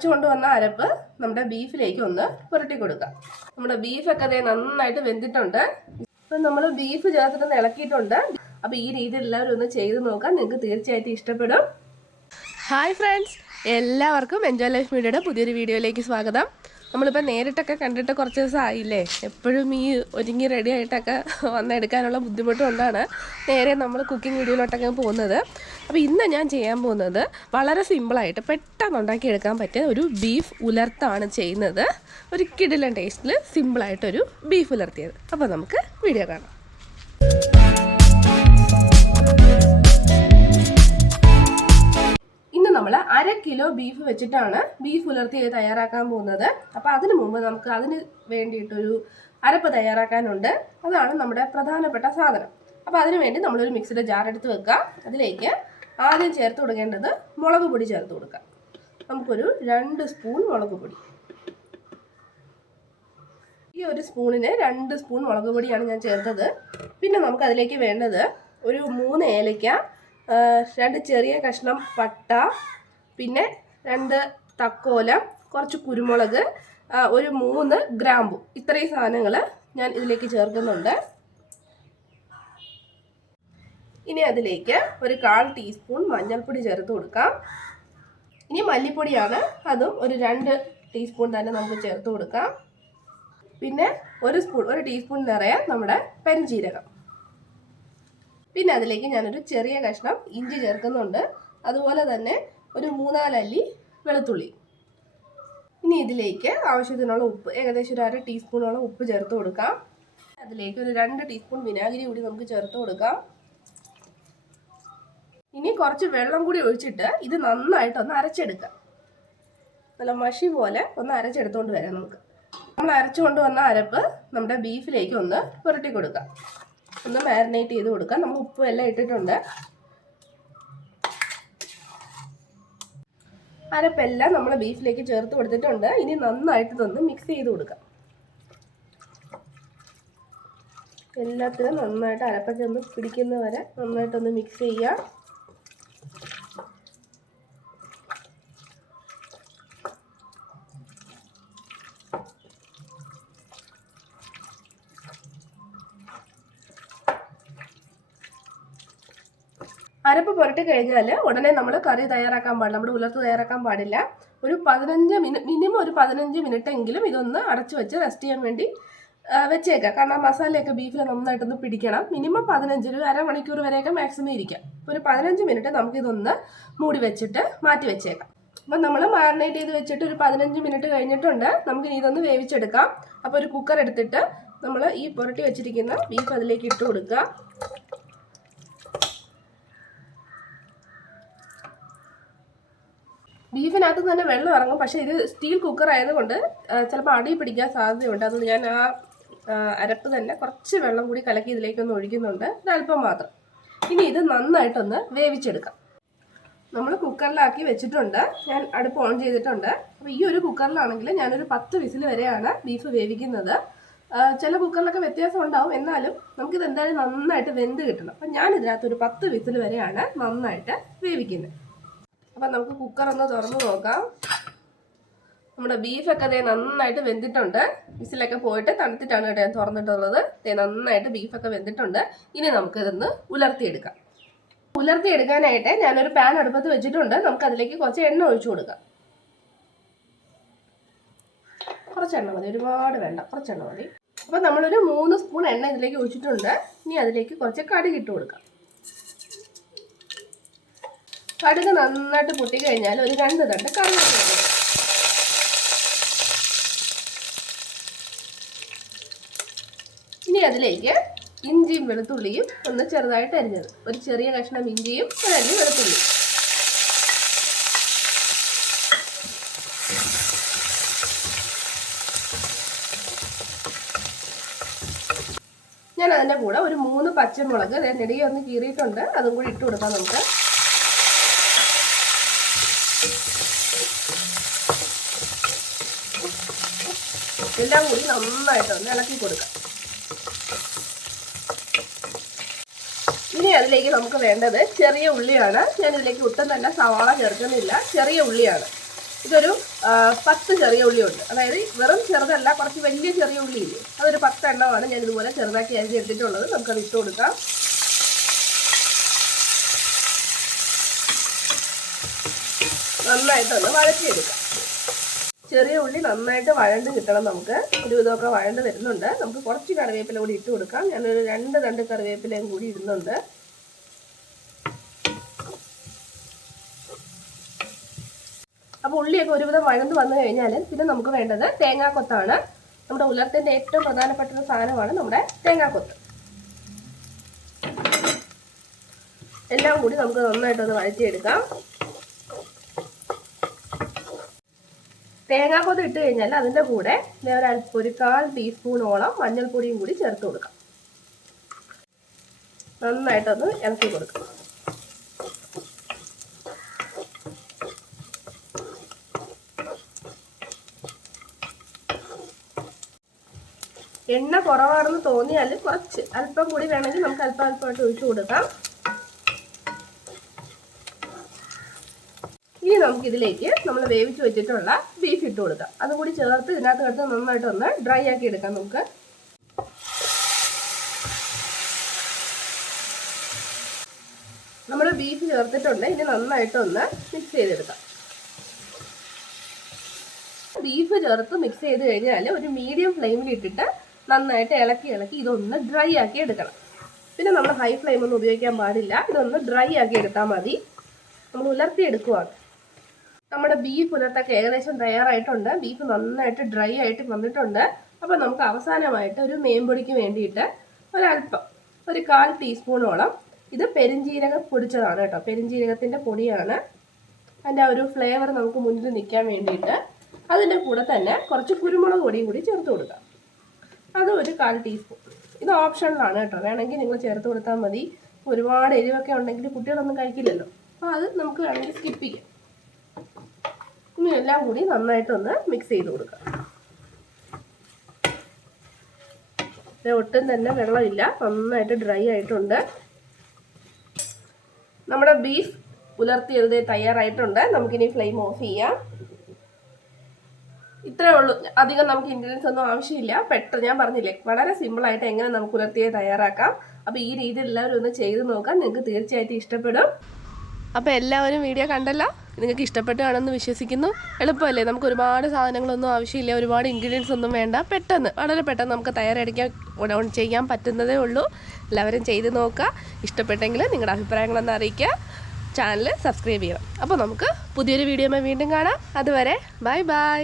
കൊണ്ടുവന്ന അരപ്പ് നമ്മുടെ ബീഫിലേക്ക് ഒന്ന് പുരട്ടി കൊടുക്കാം. നമ്മുടെ ബീഫൊക്കെ അതേ നന്നായിട്ട് വെന്തിട്ടുണ്ട്. അപ്പം നമ്മൾ ബീഫ് ചേർത്തിട്ടൊന്ന് ഇളക്കിയിട്ടുണ്ട്. അപ്പോൾ ഈ രീതിയിൽ എല്ലാവരും ഒന്ന് ചെയ്ത് നോക്കാം, നിങ്ങൾക്ക് തീർച്ചയായിട്ടും ഇഷ്ടപ്പെടും. ഹായ് ഫ്രണ്ട്സ്, എല്ലാവർക്കും എൻജോയ് ലൈഫ് മീഡിയയുടെ പുതിയൊരു വീഡിയോയിലേക്ക് സ്വാഗതം. നമ്മളിപ്പോൾ നേരിട്ടൊക്കെ കണ്ടിട്ട് കുറച്ച് ദിവസം ആയില്ലേ, എപ്പോഴും ഈ ഒരുങ്ങി റെഡി ആയിട്ടൊക്കെ വന്നെടുക്കാനുള്ള ബുദ്ധിമുട്ട് കൊണ്ടാണ് നേരെ നമ്മൾ കുക്കിംഗ് വീഡിയോയിലോട്ടൊക്കെ പോകുന്നത്. അപ്പോൾ ഇന്ന് ഞാൻ ചെയ്യാൻ പോകുന്നത് വളരെ സിമ്പിളായിട്ട് പെട്ടെന്ന് ഉണ്ടാക്കിയെടുക്കാൻ പറ്റിയ ഒരു ബീഫ് ഉലർത്താണ് ചെയ്യുന്നത്. ഒരു കിടിലൻ ടേസ്റ്റിൽ സിമ്പിളായിട്ടൊരു ബീഫ് ഉലർത്തിയത്. അപ്പോൾ നമുക്ക് വീഡിയോ കാണാം. നമ്മൾ 1/2 കിലോ ബീഫ് വെച്ചിട്ടാണ് ബീഫ് ഉലർത്തി തയ്യാറാക്കാൻ പോകുന്നത്. അപ്പോൾ അതിനു മുമ്പ് നമുക്ക് അതിന് വേണ്ടിയിട്ടൊരു അരപ്പ് തയ്യാറാക്കാനുണ്ട്. അതാണ് നമ്മുടെ പ്രധാനപ്പെട്ട സാധനം. അപ്പോൾ അതിനു വേണ്ടി നമ്മളൊരു മിക്സിയുടെ ജാർ എടുത്ത് വെക്കുക. അതിലേക്ക് ആദ്യം ചേർത്ത് കൊടുക്കേണ്ടത് മുളക് പൊടി ചേർത്ത് കൊടുക്കാം. നമുക്കൊരു 2 സ്പൂൺ മുളക് പൊടി. ഈ ഒരു സ്പൂണിന് 2 സ്പൂൺ മുളക് പൊടിയാണ് ഞാൻ ചേർത്തത്. പിന്നെ നമുക്ക് അതിലേക്ക് വേണ്ടത് ഒരു 3 ഏലക്ക, 2 ചെറിയ കഷ്ണം പട്ട, പിന്നെ 2 തക്കോലം, കുറച്ച് കുരുമുളക്, ഒരു 3 ഗ്രാമ്പു. ഇത്രയും സാധനങ്ങൾ ഞാൻ ഇതിലേക്ക് ചേർക്കുന്നുണ്ട്. ഇനി അതിലേക്ക് ഒരു 1/4 ടീസ്പൂൺ മഞ്ഞൾപ്പൊടി ചേർത്ത് കൊടുക്കാം. ഇനി മല്ലിപ്പൊടിയാണ്, അതും ഒരു 2 ടീസ്പൂൺ തന്നെ നമുക്ക് ചേർത്ത് കൊടുക്കാം. പിന്നെ ഒരു ടീസ്പൂൺ നിറയെ നമ്മുടെ പെരുംജീരകം. പിന്നെ അതിലേക്ക് ഞാനൊരു ചെറിയ കഷ്ണം ഇഞ്ചി ചേർക്കുന്നുണ്ട്. അതുപോലെ തന്നെ ഒരു 3-4 അല്ലി വെളുത്തുള്ളി. ഇനി ഇതിലേക്ക് ആവശ്യത്തിനുള്ള ഉപ്പ്, ഏകദേശം ഒരു 1/2 ടീസ്പൂണോളം ഉപ്പ് ചേർത്ത് കൊടുക്കാം. അതിലേക്ക് ഒരു 2 ടീസ്പൂൺ വിനാഗിരി കൂടി നമുക്ക് ചേർത്ത് കൊടുക്കാം. ഇനി കുറച്ച് വെള്ളം കൂടി ഒഴിച്ചിട്ട് ഇത് നന്നായിട്ടൊന്ന് അരച്ചെടുക്കാം. നല്ല മഷി പോലെ ഒന്ന് അരച്ചെടുത്തുകൊണ്ട് വരാം. നമ്മൾ അരച്ചുകൊണ്ട് വന്ന അരപ്പ് നമ്മുടെ ബീഫിലേക്ക് ഒന്ന് പുരട്ടി കൊടുക്കാം. ഒന്ന് മാരിനേറ്റ് ചെയ്ത് കൊടുക്കാം. നമ്മൾ ഉപ്പും എല്ലാം ഇട്ടിട്ടുണ്ട്. അരപ്പെല്ലാം നമ്മൾ ബീഫിലേക്ക് ചേർത്ത് കൊടുത്തിട്ടുണ്ട്. ഇനി നന്നായിട്ട് ഇതൊന്ന് മിക്സ് ചെയ്ത് കൊടുക്കാം. എല്ലാത്തിനും നന്നായിട്ട് അരപ്പൊക്കെ ഒന്ന് പിടിക്കുന്നവരെ നന്നായിട്ടൊന്ന് മിക്സ് ചെയ്യാം. അരപ്പ് പുരട്ടി കഴിഞ്ഞാൽ ഉടനെ നമ്മൾ കറി തയ്യാറാക്കാൻ പാടില്ല, നമ്മുടെ ഉലർത്ത് തയ്യാറാക്കാൻ പാടില്ല. ഒരു 15 മിനിറ്റ്, മിനിമം ഒരു 15 മിനിറ്റ് എങ്കിലും ഇതൊന്ന് അടച്ചു വെച്ച് റെസ്റ്റ് ചെയ്യാൻ വേണ്ടി വെച്ചേക്കാം. കാരണം മസാലയൊക്കെ ബീഫിൽ നന്നായിട്ടൊന്ന് പിടിക്കണം. മിനിമം 15, ഒരു അരമണിക്കൂർ വരെയൊക്കെ മാക്സിമം ഇരിക്കാം. ഒരു 15 മിനിറ്റ് നമുക്കിതൊന്ന് മൂടി വെച്ചിട്ട് മാറ്റി വെച്ചേക്കാം. അപ്പം നമ്മൾ മാരിനേറ്റ് ചെയ്ത് വെച്ചിട്ട് ഒരു 15 മിനിറ്റ് കഴിഞ്ഞിട്ടുണ്ട്. നമുക്കിനി ഇതൊന്ന് വേവിച്ചെടുക്കാം. അപ്പോൾ ഒരു കുക്കർ എടുത്തിട്ട് നമ്മൾ ഈ പുരട്ടി വെച്ചിരിക്കുന്ന ബീഫ് അതിലേക്ക് ഇട്ട് കൊടുക്കുക. ബീഫിനകത്ത് തന്നെ വെള്ളം ഇറങ്ങും, പക്ഷേ ഇത് സ്റ്റീൽ കുക്കർ ആയതുകൊണ്ട് ചിലപ്പോൾ അടി പിടിക്കാൻ സാധ്യതയുണ്ട്. അതുകൊണ്ട് ഞാൻ ആ അരപ്പ് തന്നെ കുറച്ച് വെള്ളം കൂടി കലക്കി ഇതിലേക്കൊന്ന് ഒഴിക്കുന്നുണ്ട്, ഒരല്പം മാത്രം. ഇനി ഇത് നന്നായിട്ടൊന്ന് വേവിച്ചെടുക്കാം. നമ്മൾ കുക്കറിലാക്കി വെച്ചിട്ടുണ്ട്. ഞാൻ അടുപ്പ് ഓൺ ചെയ്തിട്ടുണ്ട്. അപ്പോൾ ഈ ഒരു കുക്കറിലാണെങ്കിൽ ഞാനൊരു 10 വിസിൽ വരെയാണ് ബീഫ് വേവിക്കുന്നത്. ചില കുക്കറിലൊക്കെ വ്യത്യാസം ഉണ്ടാവും, എന്നാലും നമുക്കിത് എന്തായാലും നന്നായിട്ട് വെന്ത് കിട്ടണം. അപ്പം ഞാനിതിനകത്ത് ഒരു 10 വിസിൽ വരെയാണ് നന്നായിട്ട് വേവിക്കുന്നത്. അപ്പം നമുക്ക് കുക്കർ ഒന്ന് തുറന്ന് നോക്കാം. നമ്മുടെ ബീഫൊക്കെ അതേ നന്നായിട്ട് വെന്തിട്ടുണ്ട്. വിസിലൊക്കെ പോയിട്ട് തണുത്തിട്ടാണ് കേട്ടോ ഞാൻ തുറന്നിട്ടുള്ളത്. നന്നായിട്ട് ബീഫൊക്കെ വെന്തിട്ടുണ്ട്. ഇനി നമുക്കിതൊന്ന് ഉലർത്തിയെടുക്കാം. ഉലർത്തിയെടുക്കാനായിട്ട് ഞാനൊരു പാൻ അടുപ്പത്ത് വെച്ചിട്ടുണ്ട്. നമുക്ക് അതിലേക്ക് കുറച്ച് എണ്ണ ഒഴിച്ചു കൊടുക്കാം. കുറച്ച് എണ്ണ മതി, ഒരുപാട് വേണ്ട, കുറച്ച് എണ്ണ മതി. അപ്പം നമ്മളൊരു 3 സ്പൂൺ എണ്ണ ഇതിലേക്ക് ഒഴിച്ചിട്ടുണ്ട്. ഇനി അതിലേക്ക് കുറച്ച് കടുക് ഇട്ട് കൊടുക്കാം. കടുക് നന്നായിട്ട് പൊട്ടിക്കഴിഞ്ഞാൽ ഒരു 2 തണ്ട് കറിവേപ്പില. ഇനി അതിലേക്ക് ഇഞ്ചിയും വെളുത്തുള്ളിയും ഒന്ന് ചെറുതായിട്ട് അരിഞ്ഞത്, ഒരു ചെറിയ കഷ്ണം ഇഞ്ചിയും ഒരു അല്ലി വെളുത്തുള്ളിയും. ഞാൻ അതിൻ്റെ കൂടെ ഒരു 3 പച്ചമുളക് നെടുകെ ഒന്ന് കീറിയിട്ടുണ്ട്, അതും കൂടി ഇട്ട് കൊടുക്കാം നമുക്ക്. എല്ലാം കൂടി നന്നായിട്ടൊന്ന് ഇളക്കി കൊടുക്കാം. ഇനി അതിലേക്ക് നമുക്ക് വേണ്ടത് ചെറിയ ഉള്ളിയാണ്. ഞാൻ ഇതിലേക്ക് ഒട്ടും തന്നെ സവാള ചേർക്കുന്നില്ല, ചെറിയ ഉള്ളിയാണ്. ഇതൊരു 10 ചെറിയ ഉള്ളി ഉണ്ട്. അതായത് വെറും ചെറുതല്ല, കുറച്ച് വലിയ ചെറിയ ഉള്ളി ഇല്ലേ, അതൊരു 10 എണ്ണമാണ് ഞാൻ ഇതുപോലെ ചെറുതാക്കി അരിഞ്ഞ് എടുത്തിട്ടുള്ളത്. നമുക്കത് ഇട്ട് കൊടുക്കാം. നന്നായിട്ടൊന്ന് വഴറ്റിയെടുക്കാം. ചെറിയ ഉള്ളി നന്നായിട്ട് വഴണ്ട് കിട്ടണം. നമുക്ക് ഒരു വിധമൊക്കെ വഴണ്ട് വരുന്നുണ്ട്. നമുക്ക് കുറച്ച് കറിവേപ്പില കൂടി ഇട്ട് കൊടുക്കാം. ഞാനൊരു 2 തണ്ട് കറിവേപ്പിലയും കൂടി ഇടുന്നുണ്ട്. അപ്പോൾ ഉള്ളിയൊക്കെ ഒരുവിധം വഴണ്ട് വന്നു കഴിഞ്ഞാൽ പിന്നെ നമുക്ക് വേണ്ടത് തേങ്ങാക്കൊത്താണ്. നമ്മുടെ ഉലർത്തിൻ്റെ ഏറ്റവും പ്രധാനപ്പെട്ട ഒരു സാധനമാണ് നമ്മുടെ തേങ്ങാക്കൊത്ത്. എല്ലാം കൂടി നമുക്ക് നന്നായിട്ടൊന്ന് വഴറ്റിയെടുക്കാം. തേങ്ങാക്കൊത്ത് ഇട്ട് കഴിഞ്ഞാൽ അതിൻ്റെ കൂടെ ഒരു 1/4 ടീസ്പൂണോളം മഞ്ഞൾപ്പൊടിയും കൂടി ചേർത്ത് കൊടുക്കാം. നന്നായിട്ടൊന്ന് ഇളക്കി കൊടുക്കാം. എണ്ണ കുറവാണെന്ന് തോന്നിയാൽ കുറച്ച് അല്പം കൂടി വേണമെങ്കിൽ നമുക്ക് അല്പമായിട്ട് ഒഴിച്ചു കൊടുക്കാം. ഇനി നമുക്കിതിലേക്ക് നമ്മൾ വേവിച്ച് വെച്ചിട്ടുള്ള ബീഫ് ഇട്ട് കൊടുക്കാം. അതും കൂടി ചേർത്ത് ഇതിനകത്ത് കിടത്ത് നന്നായിട്ടൊന്ന് ഡ്രൈ ആക്കി എടുക്കാം. നമുക്ക് നമ്മൾ ബീഫ് ചേർത്തിട്ടുണ്ട്. ഇനി നന്നായിട്ടൊന്ന് മിക്സ് ചെയ്തെടുക്കാം. ബീഫ് ചേർത്ത് മിക്സ് ചെയ്ത് കഴിഞ്ഞാൽ ഒരു മീഡിയം ഫ്ലെയിമിൽ ഇട്ടിട്ട് നന്നായിട്ട് ഇളക്കി ഇതൊന്ന് ഡ്രൈ ആക്കി എടുക്കണം. പിന്നെ നമ്മൾ ഹൈ ഫ്ലെയിമൊന്നും ഉപയോഗിക്കാൻ പാടില്ല. ഇതൊന്ന് ഡ്രൈ ആക്കി എടുത്താൽ മതി. നമ്മൾ ഉലർത്തി എടുക്കുവാണ്. നമ്മുടെ ബീഫ് ഉലർത്തൊക്കെ ഏകദേശം തയ്യാറായിട്ടുണ്ട്. ബീഫ് നന്നായിട്ട് ഡ്രൈ ആയിട്ട് വന്നിട്ടുണ്ട്. അപ്പോൾ നമുക്ക് അവസാനമായിട്ട് ഒരു മേമ്പൊടിക്ക് വേണ്ടിയിട്ട് ഒരല്പം ഒരു 1/4 ടീസ്പൂണോളം ഇത് പെരിഞ്ജീരകം പൊടിച്ചതാണ് കേട്ടോ. പെരിഞ്ജീരകത്തിൻ്റെ പൊടിയാണ്. അതിൻ്റെ ഒരു ഫ്ലേവർ നമുക്ക് മുന്നിൽ നിൽക്കാൻ വേണ്ടിയിട്ട് അതിൻ്റെ കൂടെ തന്നെ കുറച്ച് കുരുമുളക് പൊടിയും കൂടി ചേർത്ത് കൊടുക്കാം. അത് ഒരു 1/4 ടീസ്പൂൺ. ഇത് ഓപ്ഷണലാണ് കേട്ടോ. വേണമെങ്കിൽ നിങ്ങൾ ചേർത്ത് കൊടുത്താൽ മതി. ഒരുപാട് എരിവൊക്കെ ഉണ്ടെങ്കിൽ കുട്ടികളൊന്നും കഴിക്കില്ലല്ലോ. അപ്പോൾ അത് നമുക്ക് വേണമെങ്കിൽ സ്കിപ്പ് ചെയ്യാം. ഇനി എല്ലാം കൂടി നന്നായിട്ടൊന്ന് മിക്സ് ചെയ്ത് കൊടുക്കാം. ഒട്ടും തന്നെ വെള്ളമില്ല. നന്നായിട്ട് ഡ്രൈ ആയിട്ടുണ്ട്. നമ്മുടെ ബീഫ് ഉലർത്തിയത് തയ്യാറായിട്ടുണ്ട്. നമുക്കിനി ഫ്ലെയിം ഓഫ് ചെയ്യാം. ഇത്രേ ഉള്ളൂ. അധികം നമുക്ക് ഇൻഗ്രീഡിയൻസ് ഒന്നും ആവശ്യമില്ല. പെട്ടെന്ന് ഞാൻ പറഞ്ഞില്ലേ, വളരെ സിമ്പിളായിട്ട് എങ്ങനെ നമുക്ക് ഉലർത്തിയെ തയ്യാറാക്കാം. അപ്പോൾ ഈ രീതിയിൽ എല്ലാവരും ഒന്ന് ചെയ്ത് നോക്കാം. നിങ്ങൾക്ക് തീർച്ചയായിട്ടും ഇഷ്ടപ്പെടും. അപ്പോൾ എല്ലാവരും വീഡിയോ കണ്ടല്ലോ. നിങ്ങൾക്ക് ഇഷ്ടപ്പെട്ടാണെന്ന് വിശ്വസിക്കുന്നു. എളുപ്പമല്ലേ? നമുക്ക് ഒരുപാട് സാധനങ്ങളൊന്നും ആവശ്യമില്ല. ഒരുപാട് ഇൻഗ്രീഡിയൻസ് ഒന്നും വേണ്ട. വളരെ പെട്ടെന്ന് നമുക്ക് തയ്യാറെടുക്കാൻ ചെയ്യാൻ പറ്റുന്നതേ ഉള്ളൂ. എല്ലാവരും ചെയ്ത് നോക്കുക. ഇഷ്ടപ്പെട്ടെങ്കിൽ നിങ്ങളുടെ അഭിപ്രായങ്ങളൊന്ന് അറിയിക്കുക. ചാനൽ സബ്സ്ക്രൈബ് ചെയ്യണം. അപ്പോൾ നമുക്ക് പുതിയൊരു വീഡിയോയുമായി വീണ്ടും കാണാം. അതുവരെ ബൈ ബൈ.